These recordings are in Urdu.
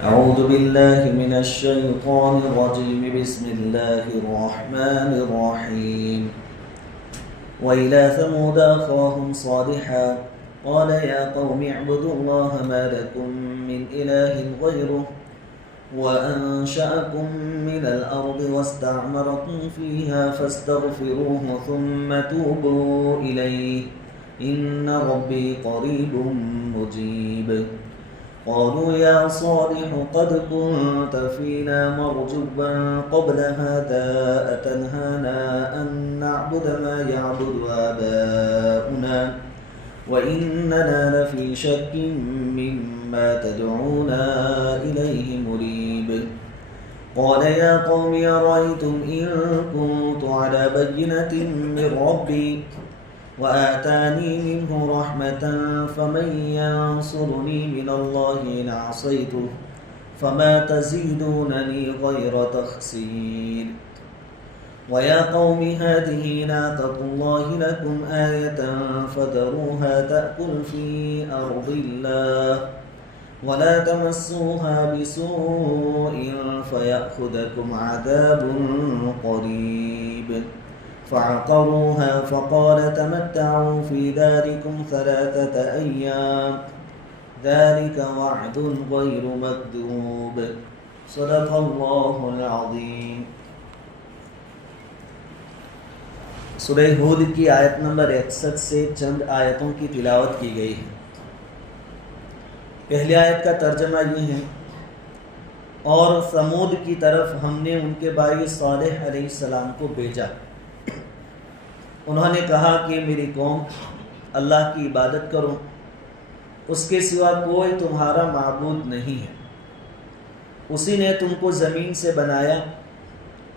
أعوذ بالله من الشيطان الرجيم بسم الله الرحمن الرحيم وإلى ثمود أخاهم صالحا قال يا قوم اعبدوا الله ما لكم من إله غيره وأنشأكم من الأرض واستعمركم فيها فاستغفروه ثم توبوا إليه إن ربي قريب مجيب قالوا يا صالح قد كنت فينا مرجوا قبل هذا أتنهانا أن نعبد ما يعبد آباؤنا وإننا لفي شك مما تدعونا إليه مريب قال يا قوم أرأيتم إن كنت على بينة من ربي وآتاني منه رحمة فمن ينصرني من الله إن عصيته فما تزيدونني غير تخسير ويا قوم هذه ناقة الله لكم آية فذروها تأكل في أرض الله ولا تمسوها بسوء فيأخذكم عذاب قريب فعقروها فقال تمتعوا في داركم 3 أيام ذلك وعد غير مكذوب صدق الله العظيم. سورہ ہود کی آیت نمبر 61 سے چند آیتوں کی تلاوت کی گئی ہے. پہلی آیت کا ترجمہ یہ ہے: اور ثمود کی طرف ہم نے ان کے بھائی صالح علیہ السلام کو بھیجا. انہوں نے کہا کہ میری قوم اللہ کی عبادت کرو، اس کے سوا کوئی تمہارا معبود نہیں ہے. اسی نے تم کو زمین سے بنایا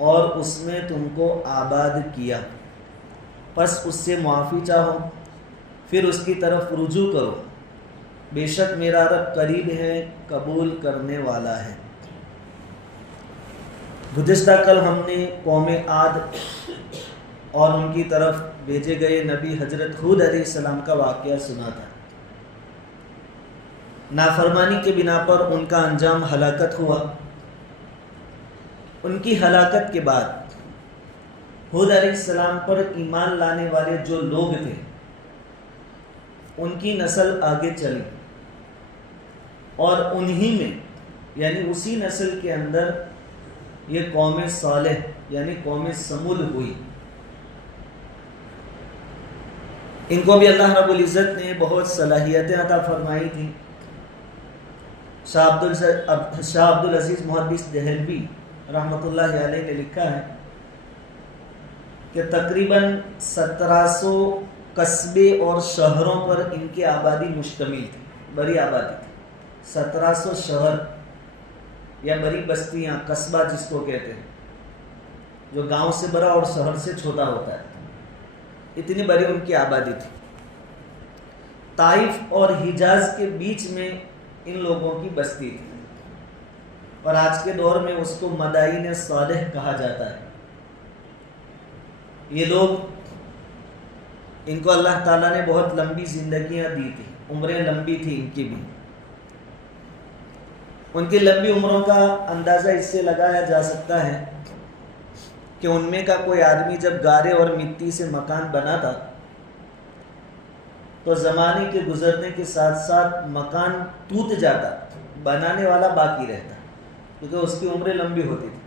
اور اس میں تم کو آباد کیا، پس اس سے معافی چاہو، پھر اس کی طرف رجوع کرو. بے شک میرا رب قریب ہے، قبول کرنے والا ہے. گزشتہ کل ہم نے قوم عاد اور ان کی طرف بھیجے گئے نبی حضرت ہود علیہ السلام کا واقعہ سنا تھا. نافرمانی کے بنا پر ان کا انجام ہلاکت ہوا. ان کی ہلاکت کے بعد ہود علیہ السلام پر ایمان لانے والے جو لوگ تھے ان کی نسل آگے چلی اور انہی میں یعنی اسی نسل کے اندر یہ قوم صالح یعنی قوم سمود ہوئی. ان کو بھی اللہ رب العزت نے بہت صلاحیتیں عطا فرمائی تھیں. شاہ عبد العزیز محدث دہلوی رحمۃ اللہ علیہ نے لکھا ہے کہ تقریباً 1700 قصبے اور شہروں پر ان کی آبادی مشتمل تھی. بڑی آبادی تھی. 1700 شہر یا بڑی بستیاں، قصبہ جس کو کہتے ہیں، جو گاؤں سے بڑا اور شہر سے چھوٹا ہوتا ہے، اتنی بڑی ان کی آبادی تھی. طائف اور حجاز کے بیچ میں ان لوگوں کی بستی تھی اور آج کے دور میں اس کو مدائن صالح کہا جاتا ہے. یہ لوگ، ان کو اللہ تعالیٰ نے بہت لمبی زندگیاں دی تھی، عمریں لمبی تھی ان کی بھی. ان کی لمبی عمروں کا اندازہ اس سے لگایا جا سکتا ہے کہ ان میں کا کوئی آدمی جب گارے اور مٹی سے مکان بناتا تو زمانے کے گزرنے کے ساتھ ساتھ مکان ٹوٹ جاتا، بنانے والا باقی رہتا کیونکہ اس کی عمریں لمبی ہوتی تھی.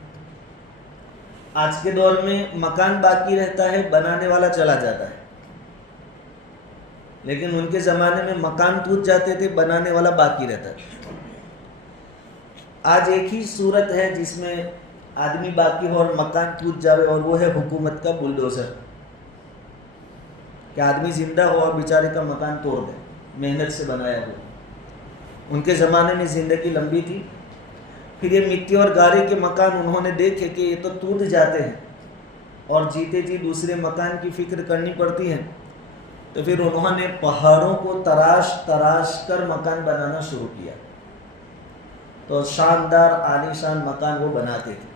آج کے دور میں مکان باقی رہتا ہے، بنانے والا چلا جاتا ہے، لیکن ان کے زمانے میں مکان ٹوٹ جاتے تھے، بنانے والا باقی رہتا ہے. آج ایک ہی صورت ہے جس میں آدمی باقی ہو اور مکان ٹوٹ جاوے، اور وہ ہے حکومت کا بلڈوزر، کہ آدمی زندہ ہو اور بیچارے کا مکان توڑ دے، محنت سے بنایا ہو. ان کے زمانے میں زندگی لمبی تھی. پھر یہ مٹی اور گارے کے مکان انہوں نے دیکھے کہ یہ تو ٹوٹ جاتے ہیں اور جیتے جی دوسرے مکان کی فکر کرنی پڑتی ہے، تو پھر انہوں نے پہاڑوں کو تراش کر مکان بنانا شروع کیا. تو شاندار عالیشان مکان وہ بناتے تھے.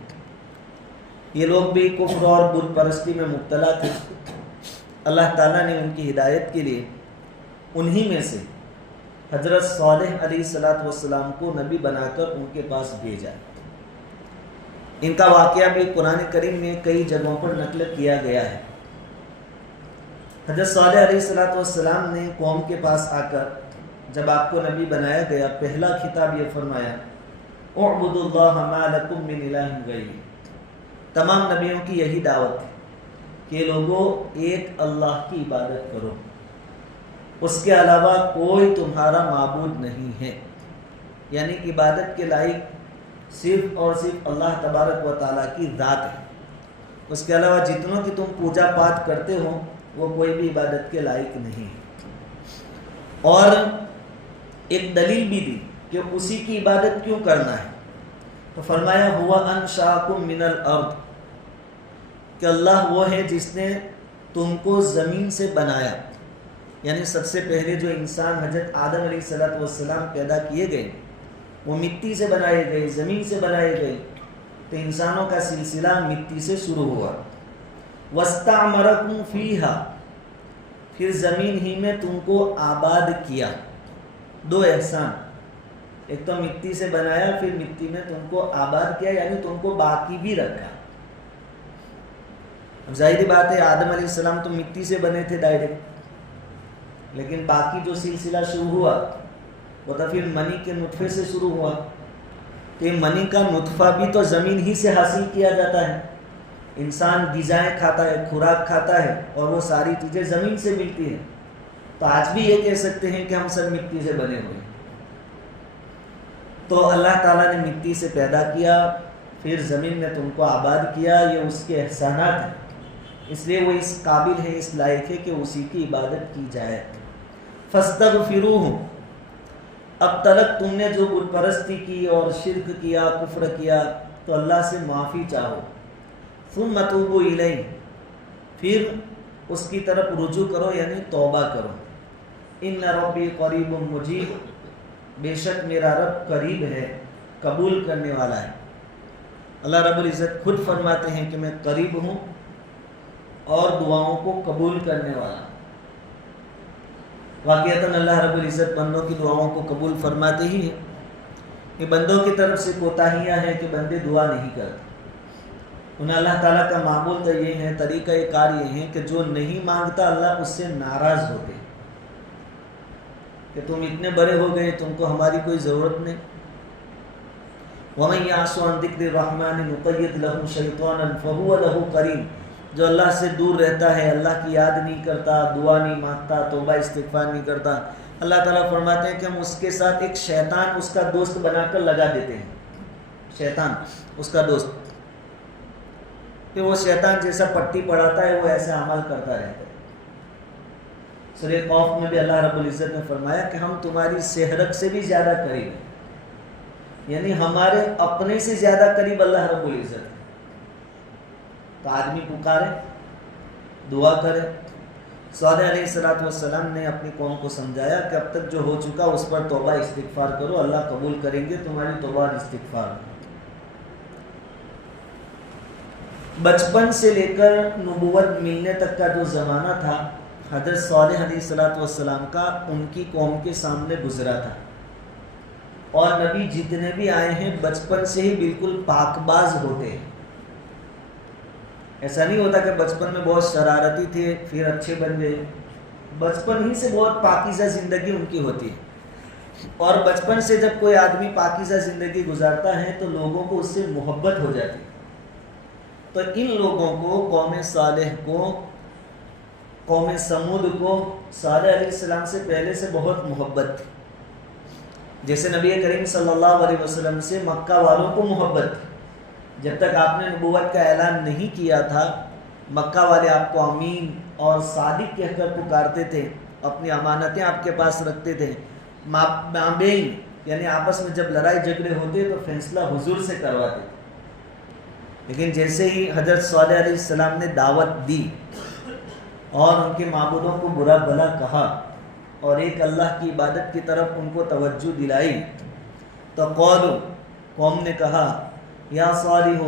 یہ لوگ بھی کفر اور بت پرستی میں مبتلا تھے. اللہ تعالیٰ نے ان کی ہدایت کے لیے انہی میں سے حضرت صالح علیہ السلام کو نبی بنا کر ان کے پاس بھیجا۔ ان کا واقعہ بھی قرآن کریم میں کئی جگہوں پر نقل کیا گیا ہے۔ حضرت صالح علیہ السلام نے قوم کے پاس آ کر جب آپ کو نبی بنایا گیا، پہلا خطاب یہ فرمایا، اعبدوا اللہ ما لکم من الہ غیرہ۔ تمام نبیوں کی یہی دعوت ہے کہ لوگوں ایک اللہ کی عبادت کرو، اس کے علاوہ کوئی تمہارا معبود نہیں ہے، یعنی عبادت کے لائق صرف اور صرف اللہ تبارک و تعالیٰ کی ذات ہے۔ اس کے علاوہ جتنوں کی تم پوجا پاٹ کرتے ہو وہ کوئی بھی عبادت کے لائق نہیں ہے۔ اور ایک دلیل بھی دی کہ اسی کی عبادت کیوں کرنا ہے، تو فرمایا ہوا انشاکم من الارض، کہ اللہ وہ ہے جس نے تم کو زمین سے بنایا، یعنی سب سے پہلے جو انسان حضرت آدم علیہ السلام پیدا کیے گئے وہ مٹی سے بنائے گئے، زمین سے بنائے گئے، تو انسانوں کا سلسلہ مٹی سے شروع ہوا۔ وَاسْتَعْمَرَكُمْ فِيهَا، پھر زمین ہی میں تم کو آباد کیا۔ دو احسان، ایک تو مٹی سے بنایا، پھر مٹی میں تم کو آباد کیا، یعنی تم کو باقی بھی رکھا۔ اب ظاہری بات ہے آدم علیہ السلام تو مٹی سے بنے تھے ڈائریکٹ، لیکن باقی جو سلسلہ شروع ہوا وہ تو پھر منی کے نطفے سے شروع ہوا۔ تو یہ منی کا نطفہ بھی تو زمین ہی سے حاصل کیا جاتا ہے۔ انسان غذائیں کھاتا ہے، خوراک کھاتا ہے، اور وہ ساری چیزیں زمین سے ملتی ہیں۔ تو آج بھی یہ کہہ سکتے ہیں کہ ہم سب مٹی سے بنے ہوئے ہیں۔ تو اللہ تعالیٰ نے مٹی سے پیدا کیا، پھر زمین میں تم کو آباد کیا، یہ اس کے احسانات ہیں، اس لیے وہ اس قابل ہے، اس لائق ہے کہ اسی کی عبادت کی جائے۔ فاستغفروہ، اب تلک تم نے جو بت پرستی کی اور شرک کیا، کفر کیا، تو اللہ سے معافی چاہو۔ ثم توبوا الیہ، پھر اس کی طرف رجوع کرو، یعنی توبہ کرو۔ ان ربی قریب مجیب، بے شک میرا رب قریب ہے، قبول کرنے والا ہے۔ اللہ رب العزت خود فرماتے ہیں کہ میں قریب ہوں اور دعاؤں کو قبول کرنے والا ہوں۔ واقعتاً اللہ رب العزت بندوں کی دعاؤں کو قبول فرماتے ہی ہیں۔ کہ بندوں کی طرف سے کوتاہیاں ہیں کہ بندے دعا نہیں کرتے، انہیں اللہ تعالیٰ کا معمول تو یہ ہے، طریقہ کار یہ ہے کہ جو نہیں مانگتا اللہ اس سے ناراض ہوتے کہ تم اتنے بڑے ہو گئے، تم کو ہماری کوئی ضرورت نہیں۔ وَمَن يَعْشُ عَن ذِكْرِ الرَّحْمَنِ نُقَيِّضْ لَهُ شَيْطَانًا فَهُوَ لَهُ قَرِينٌ، جو اللہ سے دور رہتا ہے، اللہ کی یاد نہیں کرتا، دعا نہیں مانگتا، توبہ استغفار نہیں کرتا، اللہ تعالیٰ فرماتے ہیں کہ ہم اس کے ساتھ ایک شیطان اس کا دوست بنا کر لگا دیتے ہیں۔ شیطان اس کا دوست، کہ وہ شیطان جیسا پٹی پڑھاتا ہے وہ ایسا عمل کرتا رہتا ہے۔ سورہ قاف میں بھی اللہ رب العزت نے فرمایا کہ ہم تمہاری سحرک سے بھی زیادہ قریب ہیں، یعنی ہمارے اپنے سے زیادہ قریب اللہ رب العزت ہے۔ تو آدمی پکارے، دعا کرے۔ صالح علیہ السلام نے اپنی قوم کو سمجھایا کہ اب تک جو ہو چکا اس پر توبہ استغفار کرو، اللہ قبول کریں گے تمہاری توبہ اور استغفار۔ بچپن سے لے کر نبوت ملنے تک کا جو زمانہ تھا حضرت صالح علیہ السلام کا ان کی قوم کے سامنے گزرا تھا، اور نبی جتنے بھی آئے ہیں بچپن سے ہی بالکل پاک باز ہوتے ہیں۔ ایسا نہیں ہوتا کہ بچپن میں بہت شرارتی تھے پھر اچھے بن گئے، بچپن ہی سے بہت پاکیزہ زندگی ان کی ہوتی ہے، اور بچپن سے جب کوئی آدمی پاکیزہ زندگی گزارتا ہے تو لوگوں کو اس سے محبت ہو جاتی ہے۔ تو ان لوگوں کو، قوم صالح کو، قوم سمود کو صالح علیہ السلام سے پہلے سے بہت محبت تھی، جیسے نبی کریم صلی اللہ علیہ وسلم سے مکہ والوں کو محبت تھی۔ جب تک آپ نے نبوت کا اعلان نہیں کیا تھا، مکہ والے آپ کو امین اور صادق کہہ کر پکارتے تھے، اپنی امانتیں آپ کے پاس رکھتے تھے۔ مابین یعنی آپس میں جب لڑائی جھگڑے ہوتے تو فیصلہ حضور سے کرواتے تھے، لیکن جیسے ہی حضرت صالح علیہ السلام نے دعوت دی اور ان کے معبودوں کو برا بھلا کہا اور ایک اللہ کی عبادت کی طرف ان کو توجہ دلائی، تو قوم نے کہا یا صالح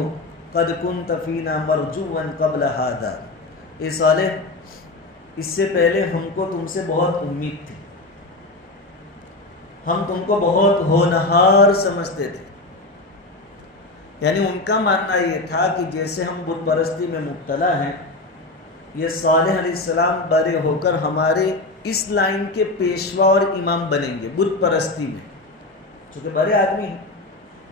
قد کنت فینا مرجوا قبل ھذا، اے صالح اس سے پہلے ہم کو تم سے بہت امید تھی، ہم تم کو بہت ہونہار سمجھتے تھے. یعنی ان کا ماننا یہ تھا کہ جیسے ہم بت پرستی میں مبتلا ہیں، یہ صالح علیہ السلام بڑے ہو کر ہمارے اس لائن کے پیشوا اور امام بنیں گے بت پرستی میں. چونکہ بڑے آدمی ہیں،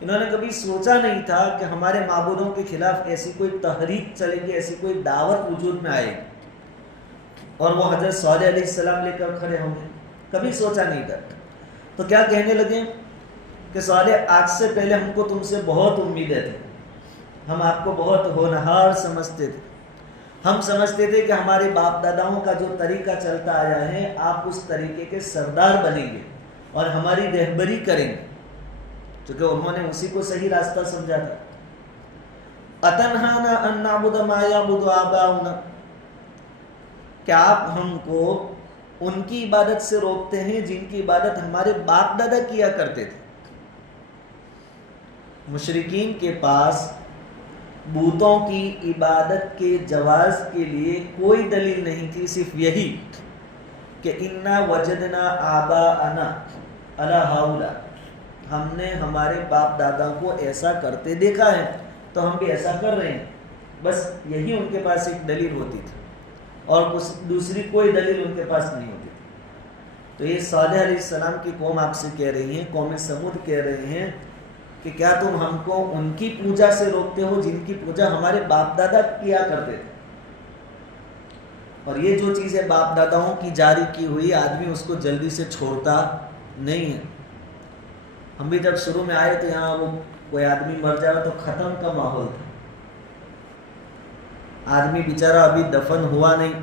انہوں نے کبھی سوچا نہیں تھا کہ ہمارے معبودوں کے خلاف ایسی کوئی تحریک چلے گی، ایسی کوئی دعوت وجود میں آئے گی اور وہ حضرت صالح علیہ السلام لے کر کھڑے ہوں گے. کبھی سوچا نہیں تھا. تو کیا کہنے لگے کہ صالح آج سے پہلے ہم کو تم سے بہت امیدیں تھیں، ہم آپ کو بہت ہونہار سمجھتے تھے. ہم سمجھتے تھے کہ ہمارے باپ داداؤں کا جو طریقہ چلتا آیا ہے آپ اس طریقے کے سردار بنیں گے اور ہماری رہبری کریں گے، چونکہ انہوں نے اسی کو صحیح راستہ سمجھا تھا. اتنہانا ان نعبد ما یعبد آباؤنا، کیا آپ ہم کو ان کی عبادت سے روکتے ہیں جن کی عبادت ہمارے باپ دادا کیا کرتے تھے. مشرکین کے پاس بتوں کی عبادت کے جواز کے لیے کوئی دلیل نہیں تھی، صرف یہی کہ انا وجدنا آباءنا علی ہؤلاء، ہم نے ہمارے باپ دادا کو ایسا کرتے دیکھا ہے تو ہم بھی ایسا کر رہے ہیں. بس یہی ان کے پاس ایک دلیل ہوتی تھی اور دوسری کوئی دلیل ان کے پاس نہیں ہوتی تھی. تو یہ صالح علیہ السلام کی قوم آپ سے کہہ رہی ہیں، قوم سمود کہہ رہے ہیں کہ کیا تم ہم کو ان کی پوجا سے روکتے ہو جن کی پوجا ہمارے باپ دادا کیا کرتے تھے. اور یہ جو چیزیں باپ داداؤں کی جاری کی ہوئی آدمی اس کو جلدی سے چھوڑتا نہیں ہے. ہم بھی جب شروع میں آئے تو یہاں وہ کوئی آدمی مر جائے تو ختم کا ماحول تھا. آدمی بیچارہ ابھی دفن ہوا نہیں،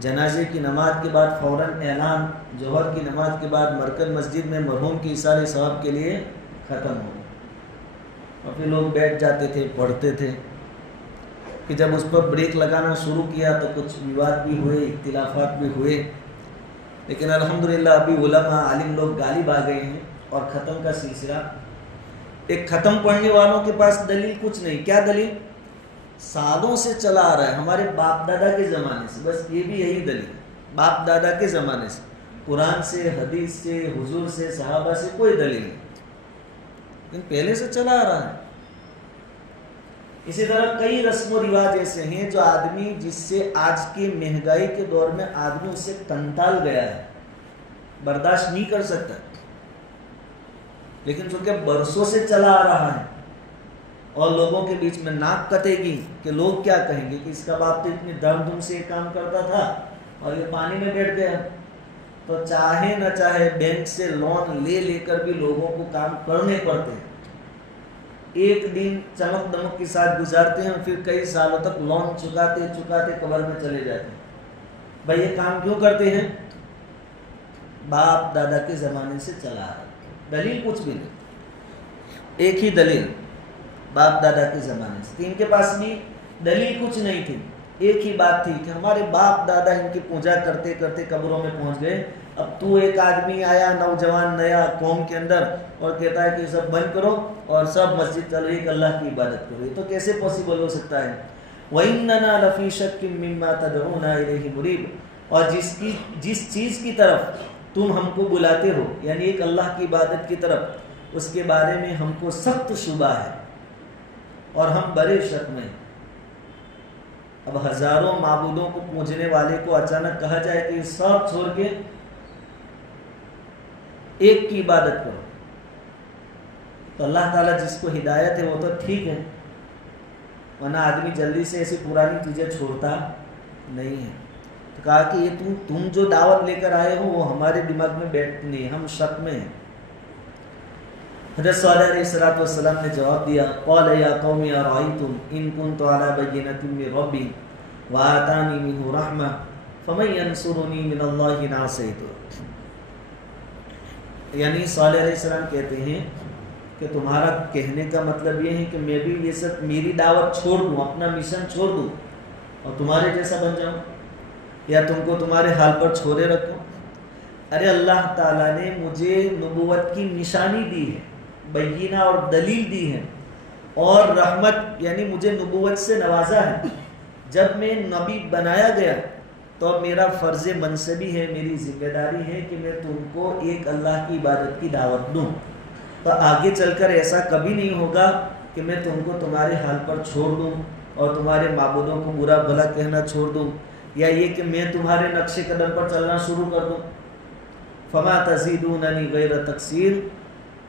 جنازے کی نماز کے بعد فوراً اعلان، ظہر کی نماز کے بعد مرکز مسجد میں مرحوم کی اصالہ ثواب کے لیے ختم ہو. اور پھر لوگ بیٹھ جاتے تھے، پڑھتے تھے. کہ جب اس پر بریک لگانا شروع کیا تو کچھ وواد بھی ہوئے، اختلافات بھی ہوئے، لیکن الحمدللہ ابھی علماء عالم لوگ غالب آ گئے ہیں اور ختم کا سلسلہ. ایک ختم پڑھنے والوں کے پاس دلیل کچھ نہیں. کیا دلیل؟ سالوں سے چلا آ رہا ہے ہمارے باپ دادا کے زمانے سے، بس یہ بھی یہی دلیل ہے. باپ دادا کے زمانے سے، قرآن سے، حدیث سے، حضور سے، صحابہ سے کوئی دلیل نہیں، لیکن پہلے سے چلا آ رہا ہے. اسی طرح کئی رسم و رواج ایسے ہیں جو آدمی جس سے آج کی مہنگائی کے دور میں آدمی اس سے تنتال گیا ہے، برداشت نہیں کر سکتا، لیکن چونکہ برسوں سے چلا آ رہا ہے اور لوگوں کے بیچ میں ناک کٹے گی کہ لوگ کیا کہیں گے کہ اس کا باپ تو اتنی دھوم سے یہ کام کرتا تھا اور یہ پانی میں بیٹھ گیا. تو چاہے نہ چاہے بینک سے لون لے لے کر بھی لوگوں کو کام کرنے پڑتے ہیں. ایک دن چمک دمک کے ساتھ گزارتے ہیں، پھر کئی سالوں تک لون چکاتے چکاتے قبر میں چلے جاتے ہیں. بھائی یہ کام کیوں کرتے ہیں؟ باپ دادا کے زمانے سے چلا آ رہا ہے. دلیل کچھ بھی نہیں، ایک ہی دلیل باپ دادا کے زمانے سے. ان کے پاس بھی دلیل کچھ نہیں تھی، ایک ہی بات تھی کہ ہمارے باپ دادا ان کی پوجا کرتے کرتے قبروں میں پہنچ گئے. اب تو ایک آدمی آیا نوجوان نیا قوم کے اندر اور کہتا ہے کہ سب بند کرو اور سب مسجد چلو، ایک اللہ کی عبادت کرو. یہ تو کیسے پاسبل ہو سکتا ہے؟ وَإِنَّنَا لَفِي شَكٍّ مِّمَّا تَدْعُونَا إِلَيْهِ مُرِيبٍ، اور جس چیز کی طرف تم ہم کو بلاتے ہو، یعنی ایک اللہ کی عبادت کی طرف، اس کے بارے میں ہم کو سخت شبہ ہے اور ہم بڑے شک میں. اب ہزاروں معبودوں کو پوجنے والے کو اچانک کہا جائے کہ سب چھوڑ کے ایک کی عبادت کرو، تو اللہ تعالیٰ جس کو ہدایت ہے وہ تو ٹھیک ہے، ورنہ آدمی جلدی سے ایسی پرانی چیزیں چھوڑتا نہیں ہے. تو کہا کہ یہ تم جو دعوت لے کر آئے ہو وہ ہمارے دماغ میں بیٹھ نہیں، ہم شک میں ہیں. حضرت صالح علیہ السلام نے جواب دیا، قال یا قوم ارأیتم ان کنت علی بینۃ من ربی وآتانی منہ رحمہ فمن ینصرنی من اللہ ان عصیت. یعنی صالح علیہ السلام کہتے ہیں کہ تمہارا کہنے کا مطلب یہ ہے کہ میں بھی یہ سب میری دعوت چھوڑ دوں، اپنا مشن چھوڑ دوں اور تمہارے جیسا بن جاؤں، یا تم کو تمہارے حال پر چھوڑے رکھوں؟ ارے اللہ تعالیٰ نے مجھے نبوت کی نشانی دی ہے، بینہ اور دلیل دی ہے، اور رحمت یعنی مجھے نبوت سے نوازا ہے. جب میں نبی بنایا گیا تو اب میرا فرض منصبی ہے، میری ذمہ داری ہے کہ میں تم کو ایک اللہ کی عبادت کی دعوت دوں. تو آگے چل کر ایسا کبھی نہیں ہوگا کہ میں تم کو تمہارے حال پر چھوڑ دوں اور تمہارے معبودوں کو برا بھلا کہنا چھوڑ دوں، یا یہ کہ میں تمہارے نقش قدم پر چلنا شروع کر دوں. فما تزیدوننی غیر تقصیر،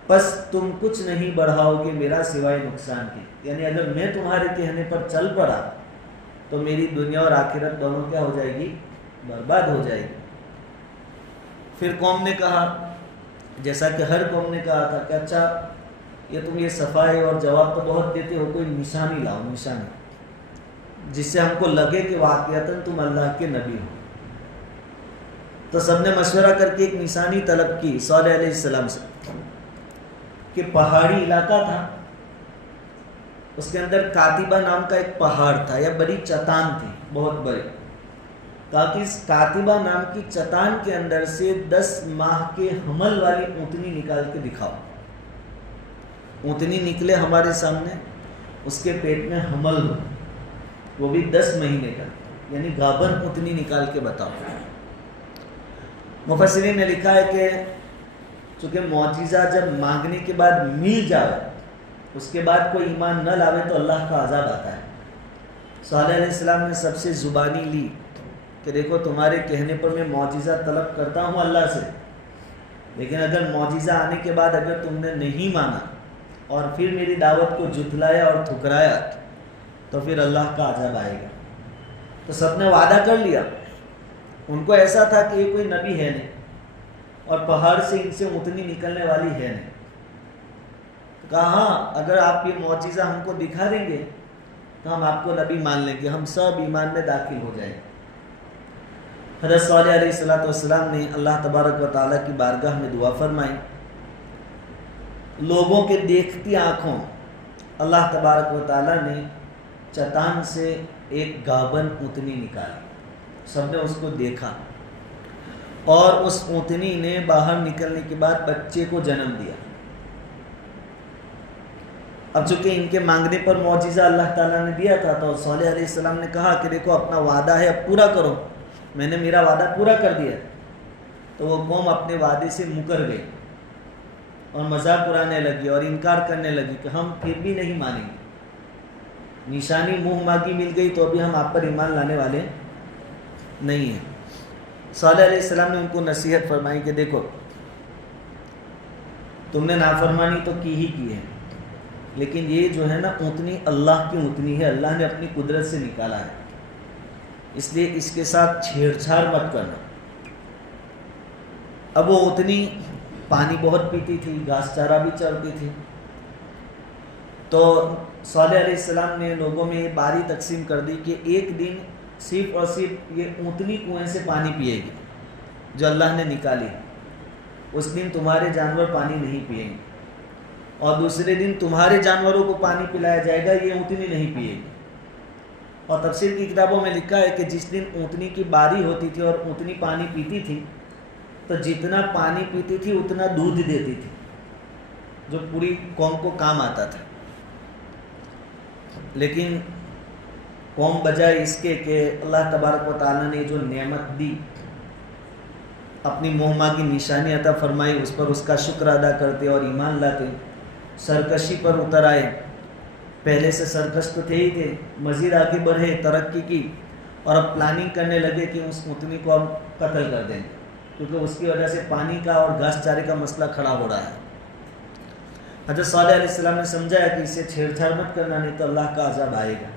پس تم کچھ نہیں بڑھاؤ گے میرا سوائے نقصان کے. یعنی اگر میں تمہارے کہنے پر چل پڑا تو میری دنیا اور آخرت دونوں کیا ہو جائے گی؟ برباد ہو جائے گی. پھر قوم نے کہا، جیسا کہ ہر قوم نے کہا تھا کہ اچھا یہ تم یہ صفائی اور جواب تو بہت دیتے ہو، کوئی نشانی لاؤ، نشانی جس سے ہم کو لگے کہ واقعتاً تم اللہ کے نبی ہو. تو سب نے مشورہ کر کے ایک نشانی طلب کی صالح علیہ السلام سے کہ پہاڑی علاقہ تھا، اس کے اندر کاتبہ نام کا ایک پہاڑ تھا یا بڑی چٹان تھی بہت بڑی. کہا کہ اس کاتبہ نام کی چٹان کے اندر سے 10 ماہ کے حمل والی اونٹنی نکال کے دکھاؤ. اونٹنی نکلے ہمارے سامنے، اس کے پیٹ میں حمل ہو، وہ بھی 10 مہینے کا، یعنی گابن اونٹنی نکال کے بتاؤ. مفسرین نے لکھا ہے کہ چونکہ معجزہ جب مانگنے کے بعد مل جائے اس کے بعد کوئی ایمان نہ لاوے تو اللہ کا عذاب آتا ہے. صالح علیہ السلام نے سب سے زبانی لی کہ دیکھو تمہارے کہنے پر میں معجزہ طلب کرتا ہوں اللہ سے، لیکن اگر معجزہ آنے کے بعد اگر تم نے نہیں مانا اور پھر میری دعوت کو جھٹلایا اور ٹھکرایا تو پھر اللہ کا عذاب آئے گا. تو سب نے وعدہ کر لیا. ان کو ایسا تھا کہ یہ کوئی نبی ہے نہیں اور پہاڑ سے ان سے اونٹنی نکلنے والی ہے نہیں. کہا ہاں اگر آپ یہ معجزہ ہم کو دکھا دیں گے تو ہم آپ کو نبی مان لیں گے، ہم سب ایمان میں داخل ہو جائیں گے. حضرت صالح علیہ السلام نے اللہ تبارک و تعالیٰ کی بارگاہ میں دعا فرمائی. لوگوں کے دیکھتی آنکھوں اللہ تبارک و تعالیٰ نے چٹان سے ایک گابن اونٹنی نکالی. سب نے اس کو دیکھا اور اس اونٹنی نے باہر نکلنے کے بعد بچے کو جنم دیا. اب چونکہ ان کے مانگنے پر معجزہ اللہ تعالیٰ نے دیا تھا تو صالح علیہ السلام نے کہا کہ دیکھو اپنا وعدہ ہے اب پورا کرو، میں نے میرا وعدہ پورا کر دیا. تو وہ قوم اپنے وعدے سے مکر گئی اور مذاق اڑانے لگی اور انکار کرنے لگی کہ ہم پھر بھی نہیں مانیں گے. نشانی منہ مانگی مل گئی تو ابھی ہم آپ پر ایمان لانے والے نہیں ہیں. صالح علیہ السلام نے ان کو نصیحت فرمائی کہ دیکھو تم نے نافرمانی تو کی ہی کی ہے، لیکن یہ جو ہے نا اونٹنی اللہ کی اونٹنی ہے، اللہ نے اپنی قدرت سے نکالا ہے، اس لیے اس کے ساتھ چھیڑ چھاڑ مت کرنا. اب وہ اونٹنی پانی بہت پیتی تھی، گھاس چارہ بھی چرتی تھی. تو صالح علیہ السلام نے لوگوں میں یہ باری تقسیم کر دی کہ ایک دن صرف اور صرف یہ اونٹنی کنویں سے پانی پیے گی جو اللہ نے نکالی، اس دن تمہارے جانور پانی نہیں پئیں گے، اور دوسرے دن تمہارے جانوروں کو پانی پلایا جائے گا، یہ اونٹنی نہیں پیے گی. اور تفسیر کی کتابوں میں لکھا ہے کہ جس دن اونٹنی کی باری ہوتی تھی اور اونٹنی پانی پیتی تھی تو جتنا پانی پیتی تھی اتنا دودھ دیتی تھی جو پوری قوم کو کام آتا تھا. لیکن قوم بجائے اس کے کہ اللہ تبارک و تعالیٰ نے جو نعمت دی، اپنی منہ مانگی نشانی عطا فرمائی، اس پر اس کا شکر ادا کرتے اور ایمان لاتے، سرکشی پر اتر آئے. پہلے سے سرکش تو تھے ہی تھے، مزید آگے بڑھے، ترقی کی اور اب پلاننگ کرنے لگے کہ اس اونٹنی کو ہم قتل کر دیں کیونکہ اس کی وجہ سے پانی کا اور گھاس چارے کا مسئلہ کھڑا ہو رہا ہے. حضرت صالح علیہ السلام نے سمجھایا کہ اسے چھیڑ چھاڑ مت کرنا نہیں تو اللہ کا عذاب آئے گا.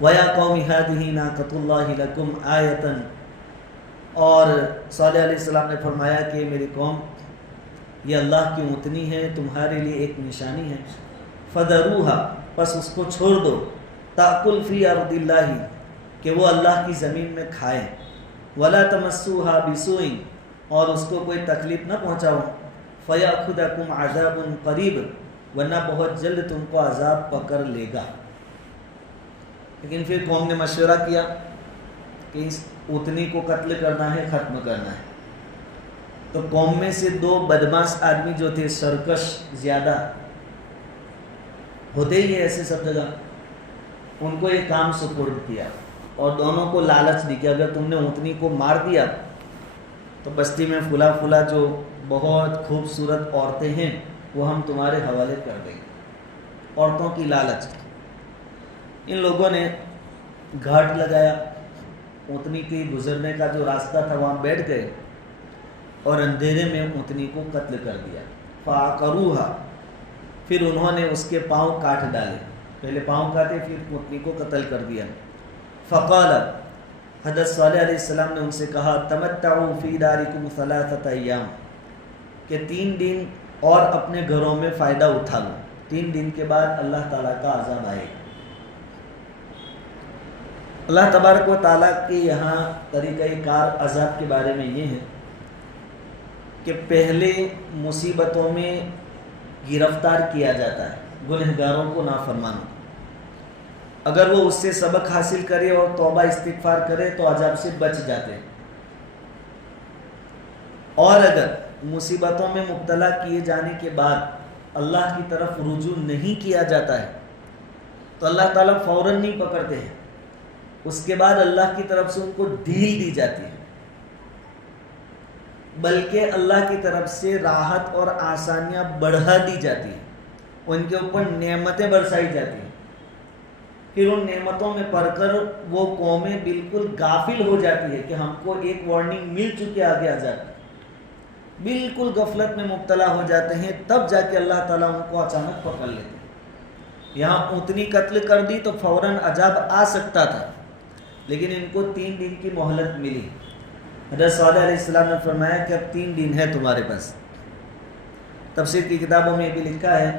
وَيَا قَوْمِ هَٰذِهِ نَاقَةُ اللَّهِ لَكُمْ آیَةً، اور صالح علیہ السلام نے فرمایا کہ میری قوم یہ اللہ کی اونٹنی ہے، تمہارے لیے ایک نشانی ہے. فَذَرُوهَا، پس اس کو چھوڑ دو، تَأْكُلْ فِي أَرْضِ اللَّهِ، کہ وہ اللہ کی زمین میں کھائے. وَلَا تَمَسُّوهَا بِسُوءٍ، اور اس کو کوئی تکلیف نہ پہنچاؤ. فَيَأْخُذَكُمْ عَذَابٌ قَرِيبٌ، ورنہ بہت جلد تم کو عذاب پکڑ لے گا. لیکن پھر قوم نے مشورہ کیا کہ اس اونٹنی کو قتل کرنا ہے، ختم کرنا ہے. تو قوم میں سے 2 بدماش آدمی جو تھے، سرکش زیادہ ہوتے ہی ایسے سب جگہ، ان کو یہ کام سپرد کیا اور دونوں کو لالچ دی کہ اگر تم نے اونٹنی کو مار دیا تو بستی میں فلا فلا جو بہت خوبصورت عورتیں ہیں وہ ہم تمہارے حوالے کر دیں گے. عورتوں کی لالچ. ان لوگوں نے گھاٹ لگایا, اونٹنی کے گزرنے کا جو راستہ تھا وہاں بیٹھ گئے اور اندھیرے میں اونٹنی کو قتل کر دیا. فَعَقَرُوهَا, پھر انہوں نے اس کے پاؤں کاٹ ڈالے, پہلے پاؤں کاٹے پھر اونٹنی کو قتل کر دیا. فقال, حضرت صالح علیہ السلام نے ان سے کہا, تمتعوا فی دارکم 3 ایام, کہ 3 دن اور اپنے گھروں میں فائدہ اٹھا لو, 3 دن کے بعد اللہ تعالیٰ کا عذاب آئے. اللہ تبارک و تعالیٰ کے یہاں طریقہ کار عذاب کے بارے میں یہ ہے کہ پہلے مصیبتوں میں گرفتار کیا جاتا ہے گنہگاروں کو, نافرمانوں. اگر وہ اس سے سبق حاصل کرے اور توبہ استغفار کرے تو عذاب سے بچ جاتے ہیں. اور اگر مصیبتوں میں مبتلا کیے جانے کے بعد اللہ کی طرف رجوع نہیں کیا جاتا ہے تو اللہ تعالیٰ فوراً نہیں پکڑتے ہیں, اس کے بعد اللہ کی طرف سے ان کو ڈھیل دی جاتی ہے, بلکہ اللہ کی طرف سے راحت اور آسانیاں بڑھا دی جاتی ہیں, ان کے اوپر نعمتیں برسائی جاتی ہیں. پھر ان نعمتوں میں پڑھ کر وہ قومیں بالکل غافل ہو جاتی ہے کہ ہم کو ایک وارننگ مل چکی آگے عذاب, بالکل غفلت میں مبتلا ہو جاتے ہیں. تب جا کے اللہ تعالیٰ ان کو اچانک پکڑ لیتے ہیں. یہاں اونٹنی قتل کر دی تو فوراً عذاب آ سکتا تھا, لیکن ان کو 3 دن کی مہلت ملی. حضرت صالح علیہ السلام نے فرمایا کہ اب 3 دن ہے تمہارے پاس. تفسیر کی کتابوں میں یہ بھی لکھا ہے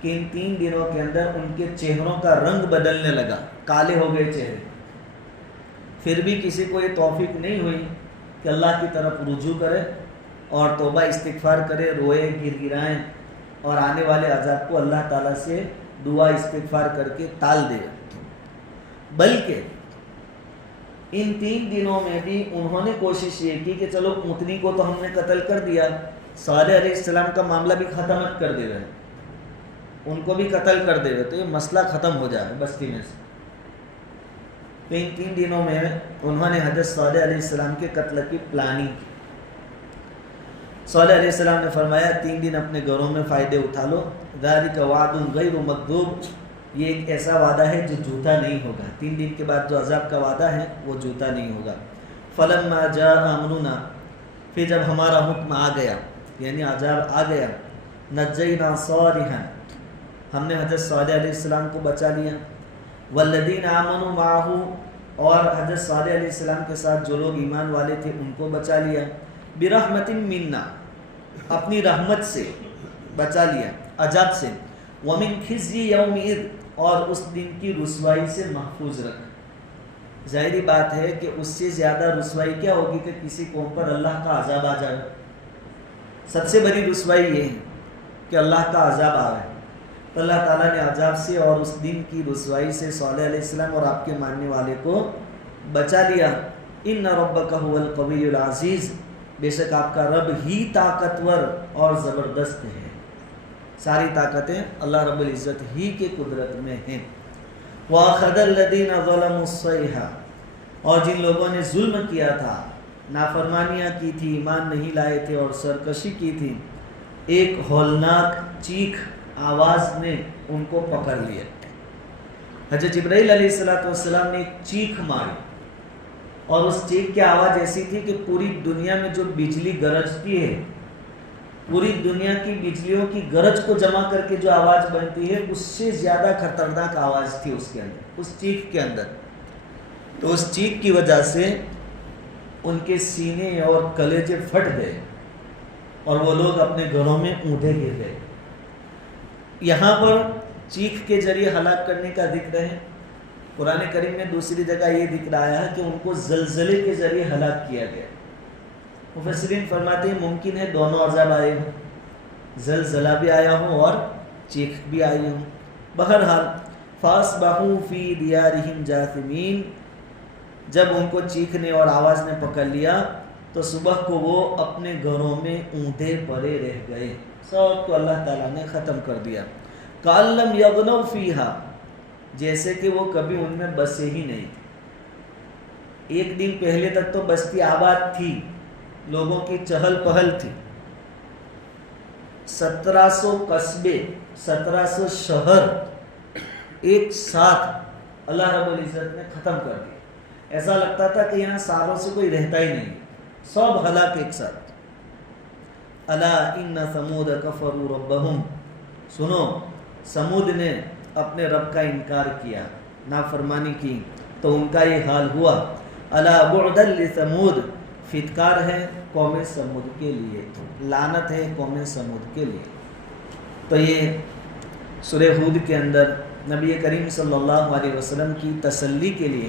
کہ ان 3 دنوں کے اندر ان کے چہروں کا رنگ بدلنے لگا, کالے ہو گئے چہرے. پھر بھی کسی کو یہ توفیق نہیں ہوئی کہ اللہ کی طرف رجوع کرے اور توبہ استغفار کرے, روئے گر گرائیں اور آنے والے عذاب کو اللہ تعالیٰ سے دعا استغفار کر کے ٹال دے. بلکہ ان 3 دنوں میں بھی انہوں نے کوشش یہ کی کہ چلو اونٹنی کو تو ہم نے قتل کر دیا, صالح علیہ السلام کا معاملہ بھی ختم کر دے رہے, ان کو بھی قتل کر دے رہے, تو یہ مسئلہ ختم ہو جائے بستی میں سے. تو ان 3 دنوں میں انہوں نے حضرت صالح علیہ السلام کے قتل کی پلاننگ کی. صالح علیہ السلام نے فرمایا 3 دن اپنے گھروں میں فائدے اٹھا لو, ذالک وعد غیر مکذوب, یہ ایک ایسا وعدہ ہے جو جھوٹا نہیں ہوگا. 3 دن کے بعد جو عذاب کا وعدہ ہے وہ جھوٹا نہیں ہوگا. فلما جاء امرنا, پھر جب ہمارا حکم آ گیا یعنی عذاب آ گیا, نجینا صالحا, ہم نے حضرت صالح علیہ السلام کو بچا لیا, والذین آمنوا معه, اور حضرت صالح علیہ السلام کے ساتھ جو لوگ ایمان والے تھے ان کو بچا لیا, برحمت منا, اپنی رحمت سے بچا لیا عذاب سے, ومن خزی یومئذ, اور اس دن کی رسوائی سے محفوظ رکھ. ظاہری بات ہے کہ اس سے زیادہ رسوائی کیا ہوگی کہ کسی قوم پر اللہ کا عذاب آ جائے. سب سے بڑی رسوائی یہ ہے کہ اللہ کا عذاب آ رہا ہے. تو اللہ تعالیٰ نے عذاب سے اور اس دن کی رسوائی سے صالح علیہ السلام اور آپ کے ماننے والے کو بچا لیا. ان ربک هو القوی العزیز, بے شک آپ کا رب ہی طاقتور اور زبردست ہے. ساری طاقتیں اللہ رب العزت ہی کے قدرت میں ہیں. وَأَخَذَ الَّذِينَ ظَلَمُوا الصَّيْحَةَ, اور جن لوگوں نے ظلم کیا تھا, نافرمانیاں کی تھی, ایمان نہیں لائے تھے اور سرکشی کی تھی, ایک ہولناک چیخ آواز نے ان کو پکڑ لیا. حضرت جبرائیل علیہ السلام نے ایک چیخ ماری, اور اس چیخ کی آواز ایسی تھی کہ پوری دنیا میں جو بجلی گرجتی ہے, پوری دنیا کی بجلیوں کی گرج کو جمع کر کے جو آواز بنتی ہے, اس سے زیادہ خطرناک آواز تھی اس کے اندر, اس چیخ کے اندر. تو اس چیخ کی وجہ سے ان کے سینے اور کلیجے پھٹ گئے اور وہ لوگ اپنے گھروں میں اونٹے گر گئے. یہاں پر چیخ کے ذریعے ہلاک کرنے کا ذکر ہے. قرآن کریم میں دوسری جگہ یہ ذکر آیا ہے کہ ان کو زلزلے کے ذریعے ہلاک کیا گیا. مفسرین فرماتے ہیں ممکن ہے دونوں عذاب آئے ہوں, زلزلہ بھی آیا ہو اور چیخ بھی آئی ہو. بہرحال فَأَصْبَحُوا فِي دِيَارِهِمْ جَاثِمِينَ, جب ان کو چیخنے اور آواز نے پکڑ لیا تو صبح کو وہ اپنے گھروں میں اونٹے پڑے رہ گئے. سب کو اللہ تعالیٰ نے ختم کر دیا. كَأَن لَّمْ يَغْنَوْا فِيهَا, جیسے کہ وہ کبھی ان میں بسے ہی نہیں تھے. ایک دن پہلے تک تو بستی آباد تھی، لوگوں کی چہل پہل تھی، 1700 قصبے، 1700 شہر ایک ساتھ اللہ رب العزت نے ختم کر دیا. ایسا لگتا تھا کہ یہاں سالوں سے کوئی رہتا ہی نہیں، سب ہلاک ایک ساتھ. الا ان ثمود کفروا ربہم، سنو سمود نے اپنے رب کا انکار کیا، نافرمانی کی، تو ان کا یہ حال ہوا. الا بعدا لثمود، فٹکار ہے قوم سمود کے لیے، لعنت ہے قوم سمود کے لیے. تو یہ سورہ ہود کے اندر نبی کریم صلی اللہ علیہ وسلم کی تسلی کے لیے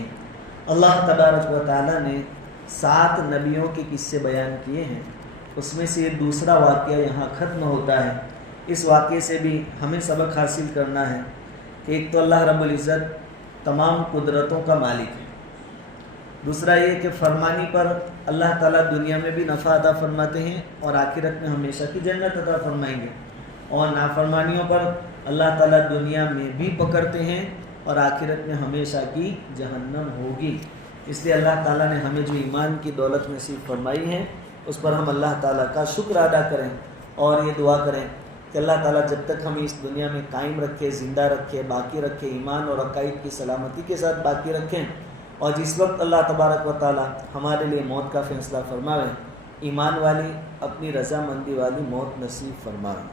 اللہ تبارک و تعالیٰ نے 7 نبیوں کے قصے بیان کیے ہیں. اس میں سے یہ دوسرا واقعہ یہاں ختم ہوتا ہے. اس واقعے سے بھی ہمیں سبق حاصل کرنا ہے کہ ایک تو اللہ رب العزت تمام قدرتوں کا مالک ہے، دوسرا یہ کہ فرمانی پر اللہ تعالیٰ دنیا میں بھی نفع عطا فرماتے ہیں اور آخرت میں ہمیشہ کی جنت عطا فرمائیں گے، اور نافرمانیوں پر اللہ تعالیٰ دنیا میں بھی پکڑتے ہیں اور آخرت میں ہمیشہ کی جہنم ہوگی. اس لیے اللہ تعالیٰ نے ہمیں جو ایمان کی دولت نصیب فرمائی ہے اس پر ہم اللہ تعالیٰ کا شکر ادا کریں اور یہ دعا کریں کہ اللہ تعالیٰ جب تک ہمیں اس دنیا میں قائم رکھے، زندہ رکھے، باقی رکھے، ایمان اور عقائد کی سلامتی کے ساتھ باقی رکھیں، اور جس وقت اللہ تبارک و تعالیٰ ہمارے لیے موت کا فیصلہ فرمائے، ایمان والی اپنی رضامندی والی موت نصیب فرمائے.